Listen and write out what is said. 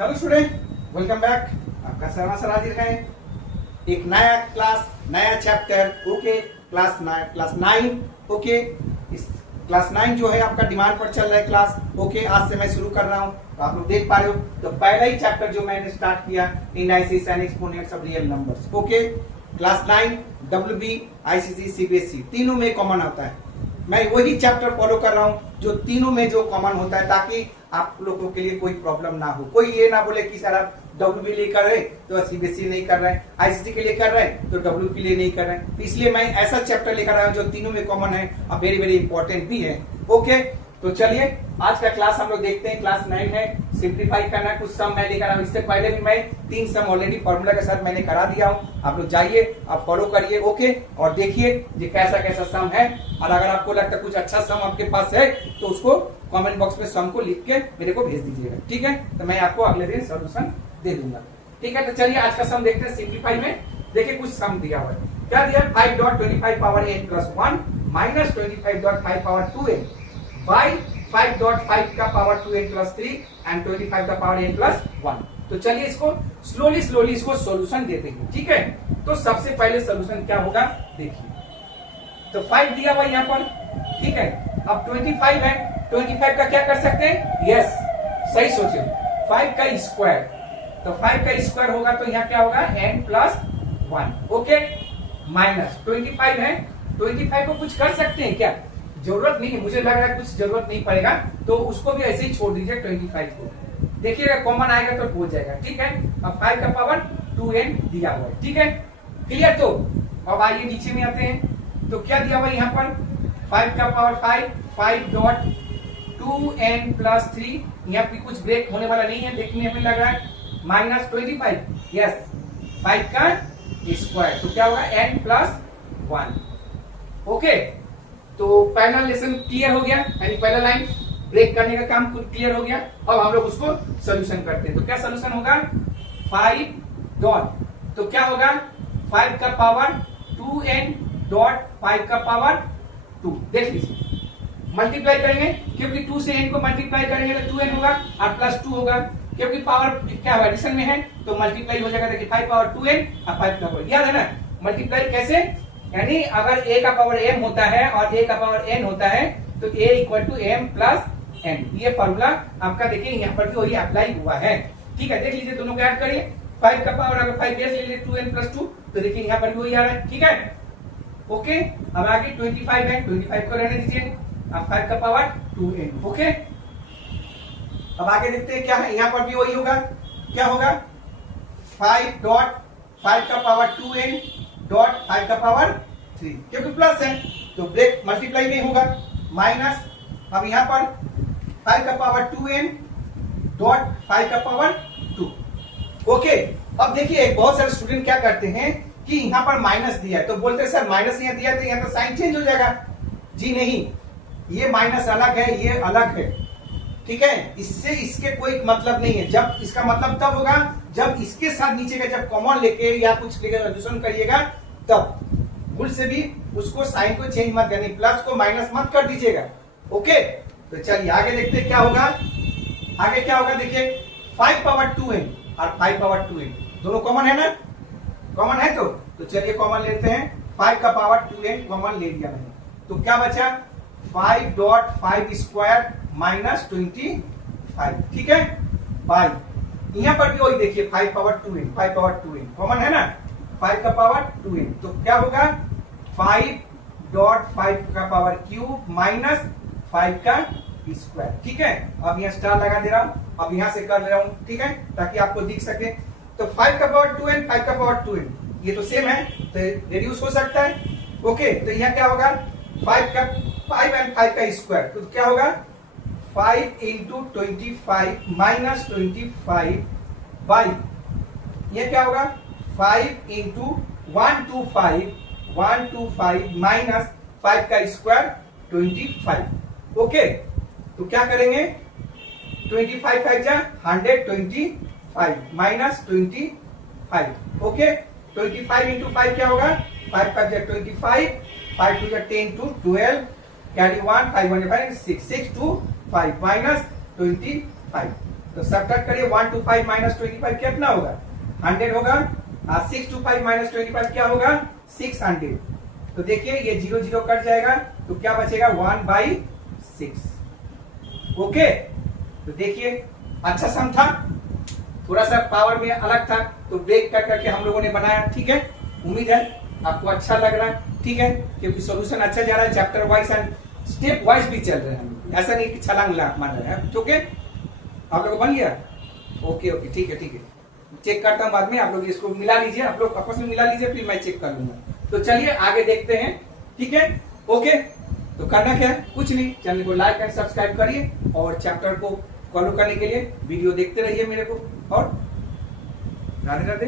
Hello student, welcome back. आपका sir हाजिर है एक नया क्लास, नया चैप्टर। Okay, class 9। ओके, इस क्लास 9 जो है आपका डिमांड पर चल रहा है क्लास। ओके, आज से मैं शुरू कर रहा हूँ, तो आप लोग देख पा रहे हो। तो पहला ही चैप्टर जो मैंने स्टार्ट किया, indices and exponents of real numbers. Okay, class 9 WB, ICC, CBSE तीनों में कॉमन आता है। मैं वही चैप्टर फॉलो कर रहा हूँ जो तीनों में जो कॉमन होता है, ताकि आप लोगों के लिए कोई प्रॉब्लम ना हो। कोई ये ना बोले कि सर आप WB लिए कर रहे तो CBSE नहीं कर रहे हैं, ICC के लिए कर रहे हैं तो W के लिए नहीं कर रहे हैं। तो इसलिए मैं ऐसा चैप्टर लेकर आया हूँ जो तीनों में कॉमन है और वेरी वेरी इंपॉर्टेंट भी है। ओके, तो चलिए आज का क्लास हम लोग देखते हैं। क्लास 9 है, सिंप्लीफाई करना। कुछ सम मैं लेकर आया हूँ। इससे पहले भी मैं 3 सम ऑलरेडी फॉर्मूला के साथ मैंने करा दिया हूँ। आप लोग जाइए, आप फॉलो करिए। ओके, और देखिए ये कैसा कैसा सम है। और अगर आपको लगता है कुछ अच्छा सम आपके पास है तो उसको कमेंट बॉक्स में सम को लिख के मेरे को भेज दीजिएगा। ठीक है, तो मैं आपको अगले दिन सोल्यूशन दे दूंगा। ठीक है, तो चलिए आज का सम देखते हैं। सिंप्लीफाई में देखिए कुछ सम दिया हुआ है। क्या दिया? 5.25 power n plus 1 minus 25.5 power 2n by 5.5 का पावर 2n प्लस 3 एंड 25 का पावर n प्लस 1। तो चलिए इसको स्लोली इसको सॉल्यूशन देते हैं। ठीक है, तो सबसे पहले सॉल्यूशन क्या होगा देखिए। तो 5 दिया हुआ यहाँ पर। ठीक है, अब 25 है, 25 का क्या कर सकते हैं? यस, सही सोचे, 5 का स्क्वायर। तो 5 का स्क्वायर होगा तो यहाँ क्या होगा? n plus 1। ओके, माइनस 25 है, 25 को कुछ कर सकते हैं क्या? जरूरत नहीं है, मुझे लग रहा है कुछ जरूरत नहीं पड़ेगा, तो उसको भी ऐसे ही छोड़ दीजिए 25 को। देखिएगा कॉमन आएगा तो हो जाएगा। ठीक है, अब 5 का पावर 2n दिया हुआ है। ठीक है, क्लियर। तो अब आइए नीचे में आते हैं। तो क्या दिया हुआ है यहाँ पर? 5 का पावर 5.2n प्लस 3। यहाँ पे कुछ ब्रेक होने वाला नहीं है, देखने में लग रहा है। माइनस 25, यस, 5 का स्क्वायर। तो क्या होगा? n plus 1। ओके, तो पहला लेसन क्लियर हो गया, यानी पहला लाइन ब्रेक करने का काम क्लियर हो गया। अब हम लोग उसको सॉल्यूशन करते हैं। तो क्या सॉल्यूशन होगा? 5 डॉट, तो क्या होगा? 5 का पावर 2n डॉट 5 का पावर 2। देख लीजिए, मल्टीप्लाई करेंगे क्योंकि 2 से n को मल्टीप्लाई करेंगे तो 2n होगा और प्लस 2 होगा। क्योंकि पावर क्या होगा? एडिशन में है तो मल्टीप्लाई हो जाएगा। देखिए 5 पावर 2n और 5 का पावर, याद है ना? मल्टीप्लाई कैसे? यानी अगर a का पावर m होता है और a का पावर n होता है तो a equal to m plus n। ये फॉर्मूला आपका देखिए यहाँ पर भी वही अप्लाई हुआ है। ठीक है, देख लीजिए, दोनों को ऐड करिए। 5 का पावर अगर 5 बेस ले लीजिए 2n प्लस 2, तो देखिए यहाँ पर भी वही आ रहा है। ठीक है, ओके। अब आगे 25 है, 25 को रहने दीजिए। अब 5 का पावर 2n। ओके, अब आगे देखते हैं क्या है। यहाँ पर भी वही होगा। क्या होगा? 5 डॉट 5 का पावर 2n डॉट 5 का पावर 3, क्योंकि प्लस है तो ब्रेक मल्टीप्लाई नहीं होगा। माइनस, अब यहाँ पर 5 का पावर 2n डॉट 5 का पावर 2। ओके, अब देखिए बहुत सारे स्टूडेंट क्या करते हैं कि यहाँ पर माइनस दिया है तो बोलते हैं सर माइनस यहाँ दिया तो यहाँ तो साइन चेंज हो जाएगा। जी नहीं, ये माइनस अलग है, ये अलग है। ठीक है, इससे इसके कोई मतलब नहीं है। जब इसका मतलब तब होगा जब इसके साथ नीचे का जब कॉमन लेके या कुछ लेकर रेड्यूशन करिएगा, तब भूल से भी उसको साइन को चेंज मत करनी, प्लस को माइनस मत कर दीजिएगा। ओके, तो चलिए आगे देखते हैं क्या होगा। आगे क्या होगा देखिए, 5 पावर 2n और 5 पावर 2n दोनों कॉमन है ना? कॉमन है तो चलिए कॉमन लेते हैं। 5 का पावर 2n कॉमन ले लिया मैंने, तो क्या बचा? 5 डॉट 5 स्क्वायर माइनस 25। ठीक है, बाई यहाँ पर भी वही देखिए 5 power 2n, 5 power 2n common है ना? 5 का पावर 2n, तो क्या होगा? 5 डॉट 5 का पावर क्यूब माइनस 5 का स्क्वायर। ठीक है, अब यहाँ स्टार लगा दे रहा हूं, अब यहाँ से कर ले रहा हूं। ठीक है, ताकि आपको दिख सके। तो 5 का पावर 2n, 5 का पावर 2n ये तो सेम है, तो रेड्यूस हो सकता है। ओके, तो यहाँ क्या होगा? 5 एंड 5 का स्क्वायर, तो क्या होगा? 5 इंटू 25 माइनस 25 बाई, ये क्या होगा? 5 इंटू 125 माइनस 5 का स्क्वायर 25। ओके, तो क्या करेंगे? 25 5 जा 125 माइनस 25। ओके, 25 इंटू 5 क्या होगा? 5 5 जा 25, 5 2 जा 10 to 12, कैरी 1, 5 1 5 6 6 2 5 माइनस 25। तो सब्ट्रैक्ट करिए 1 to 5 माइनस 25 कितना होगा 100 होगा। 6 to 5 माइनस 25 क्या होगा 600। तो देखिए ये 0 0 कट जाएगा तो क्या बचेगा 1/6। ओके, तो देखिए अच्छा सम था, थोड़ा सा पावर में अलग था तो ब्रेक कर करके हम लोगों ने बनाया। ठीक है, उम्मीद है आपको अच्छा लग रहा है। ठीक है, क्योंकि सॉल्यूशन अच्छा जा रहा है, chapter wise and step wise भी चल रहे हैं हम लोग, ऐसा नहीं कि छलांग मार रहे हैं। ओके, आप लोग बन गया। ओके ओके, ठीक है ठीक है, चेक करता हूं बाद में। आप लोग इसको मिला लीजिए, आप लोग आपस में मिला लीजिए, फिर मैं चेक कर लूंगा। तो चलिए आगे देखते हैं। ठीक है, ओके, तो करना क्या है, कुछ नहीं, चैनल को लाइक एंड सब्सक्राइब करिए और चैप्टर को फॉलो करने के लिए वीडियो देखते रहिए मेरे को। और राधे राधे।